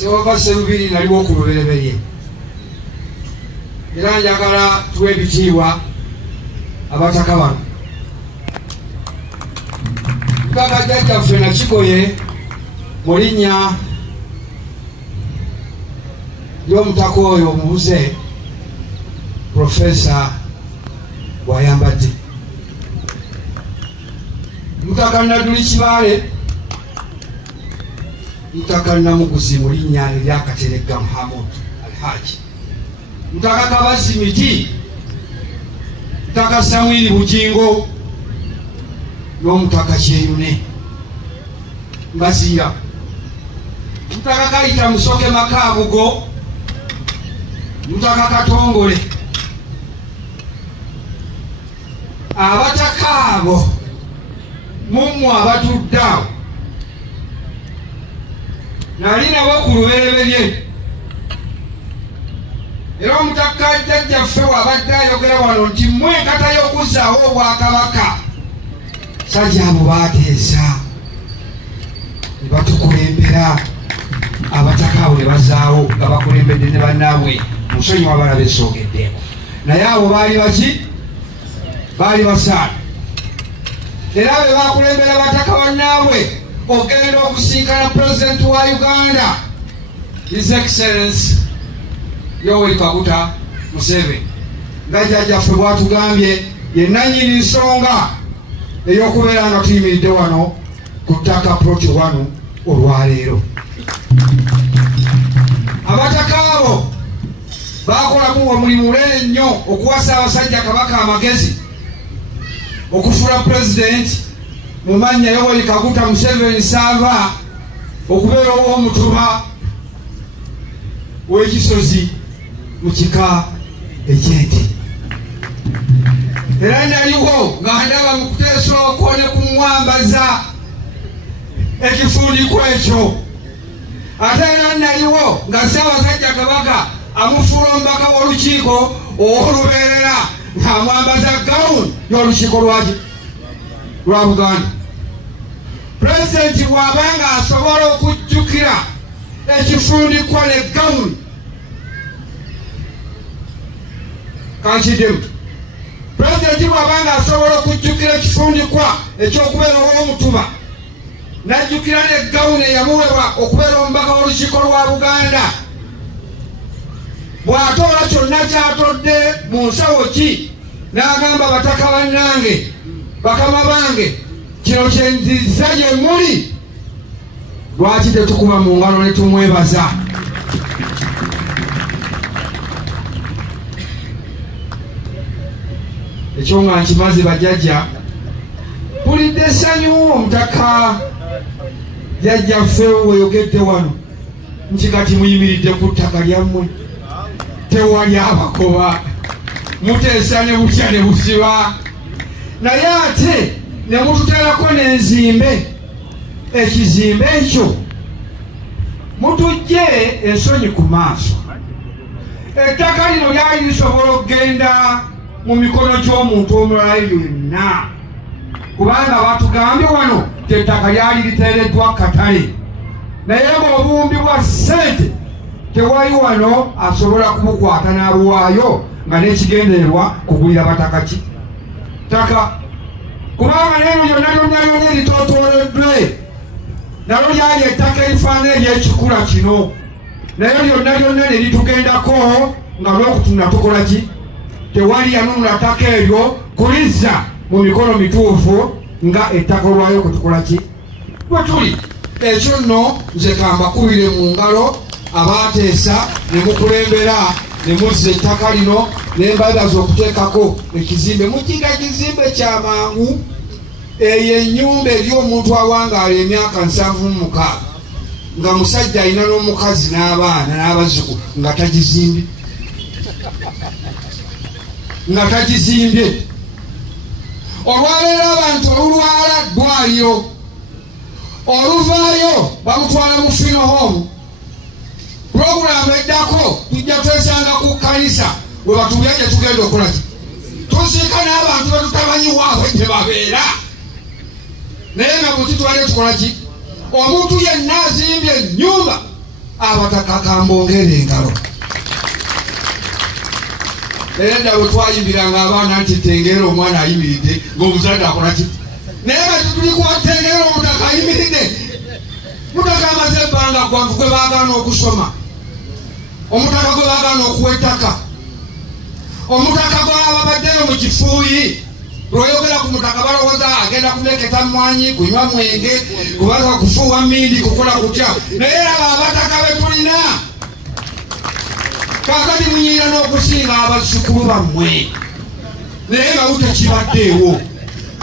Sewava Sserubiri naliwo ku lubereberye. Era njagala tuwe ebitiibwa abataka bano. Mukaka jjajjaffe Nakikoye mu linnya ly'omutaka oyo omubuze Profesa bw'ayambadde. Mutaka Naduli Kibaale, Mutaka Namuguzi mu linnya ery'Akateregga Muhammad Alhaji, Mutaka Kabazi Miti, Mutaka Samwiri Bugingo n'Omutaka Kyeyune Mbazira, Mutaka Kayita Musoke Makabugo, Mutaka Katongole. Abataka abo mumwe abatudde awo nali nabo ku lubereberye. Era omutaka jjajjaffe wabadde ayogera wano nti mmwe enkata y'okuzzaawo obwakabaka sajja abo baateesa ne batukulembera. Abataka abo ne bazaawo nga bakulembedde ne bannaabwe musonyi wabalabe esoogeddeko, naye abo baali baki? Baali basaana. Era be bakulembera abataka bannaabwe ogenda okusinkana Pulezidenti wa Uganda His Excellency Yoweri Kaguta Museveni nga jjajjaffe bw'atugambye ye nannyini nsonga ey'okubeera nga tuyimiridde wano ku ttaka Ploti 1 olwaleero. Abataka abo baakolamu omulimu munene nnyo okuwasa abasajja Kabaka amagezi okufuula Pulezidenti mu mannya Yoweri Kaguta Museveni Ssaaba okubeera ow'omutuba w'ekisozi mu kika eky'Ente. Era naliwo nga ndaba mu kuteesa okwo ne kumwambaza ekifundiko ekyo. Ate era naliwo nga Ssaabasajja Kabaka amufuula omubaka w'olukiiko ow'olubeerera ng'amwambaza gawuni y'olukiiko lwa Buganda. Pulezidenti bw'abanga asobola okujjukira ekifundikwa ne gawuni kankiddemu. Pulezidenti bw'abanga asobola okujjukira ekifundikwa eky'okubeera ow'omutuba n'ajjukira ne gawuni eyamuweebwa okubeera omubaka w'olukiiko lwa Buganda, bw'atoola kyonna ky'atodde mu nsawo ki n'agamba bataka bannange, bakama bange, kino kye nziza gye muli, lwaki tetukuba mu ngalo ne tumwebaza? Ekyo nga nkimaze bajjajja, mpulidde essanyu omutaka jjajjaffe weyogedde wano nti kati muyimiridde ku ttaka lyammwe, tewali abakoba, muteesa ne butya ne busiba, naye ate ne mututeerako n'enzimbe. Ekizimbe ekyo mutujje ensonyi ku maaso. Ettaka lino lyali lisobola okgenda mu mikono gy'omuntu omulala yenna, kubanga batugambye wano ettaka lyali liteereddwa katale, naye bw'obuwumbibwa ssente tewali wano asobola kumukwata n'aluwaayo nga n'ekigendererwa kugulira bataka ki ttaka, kubanga n'ebyo byonna eritotooleddwe nalyo lyali ettaka erifaana ery'ekikula kino, naye lyonna ne litugendako nga lw'okutuna tukola ki? Tewali yanunula ttaka eryo kulizza mu mikono mituufu nga ettaka olwayo kwe tukola ki? Bwe tuli. Ekyo nno nze kambakubire mu ngalo abaateesa ne mukulembera ne muzza ettaka lino ne mbagaza okuteekako ekizimbe. Mukinga kizimbe kyamangu, eyo ennyumba eri omuntu awangaala emyaka 76 nga musajja alina n'omukazi n'abaana n'abazzukulu nga tagizimbye, nga tagizimbye. Olwaleero abantu olulwala ddwaliro, oluvaayo bamutwala mu funeral home. Puroguramu eddako tujja twesanga ku kkanisa bwe batubya gye tugenda okukola ki? Tuziika n'abantu be tutamanyi waabwe gye babeera, naye nga bwe tutwale tukola ki? Omuntu yenna azimbye ennyumba abataka kambongere engalo. Era bwe twayimbiranga abaana nti tengera omwana ayimiridde ng'omuzadde akola ki. Naye kati tuli kuwatengera omutaka ayimiridde. Mutaka amaze ebbanga gwanvu gwe baagaana okusoma. Omutaka gwe baagaana okuwa ettaka. Omutaka gw'ababaddeyo mu kifuuyi. Lw'oyogera ku mutaka balowooza agenda kumeketa mmwanyi, kunywa mwenge, kubaza kufuuwa mmindi, kukola kutya. Naye aba abataka be tulina. Kaakati munyiira n'okusinga abazzukulu bammwe. Naye nga butekibaddeewo.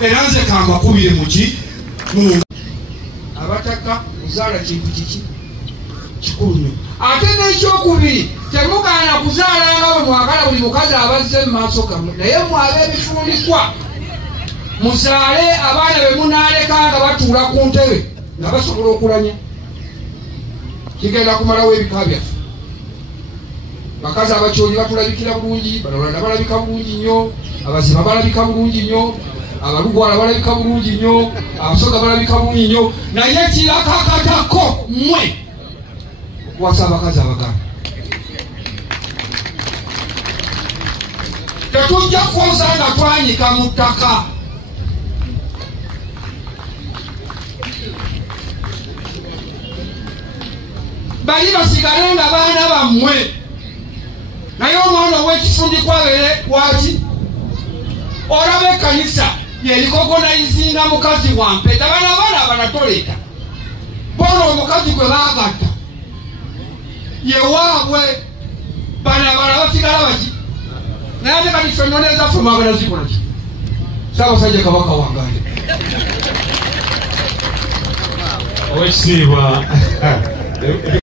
Era nze kambakubire muki? Abataka kuzaala kintu kiki? Kikulu nnyo. Ate n'ekyokubiri, temugaana kuzaalanga bwe mwagala buli mukazi abazze mu maaso gammwe. Naye mwabe ebifundikwa. Muzaale abaana be munaaleka nga batuula ku ntebe nga basobola okulanya. Kigenda kumalawo ebika byaffe. Bakazi abakyoli batulabikira bulungi, balala balabika bulungi nnyo, abaziba balabika bulungi nnyo, abalugwala balabika bulungi nnyo, abasoga balabika bulungi nnyo, naye kirakakatako mmwe okuwasa abakazi abaganda. Tetujja kwoza nga twanyika mu ttaka. Bali basigale nga baana bammwe. Naye omwana ow'ekifundikwa abeere waki? Olaba ekkanisa yerikogonayizinga mukazi wa mpeta. Bano abaana abanatoleeta. Bona omukazi gwe baagatta. Ye waabwe. Bano abala basigala baki? Naye ate kati ffenno n'ezaffe mwagala zikola ki? Ssaabasajja Kabaka wange. Owekitiibwa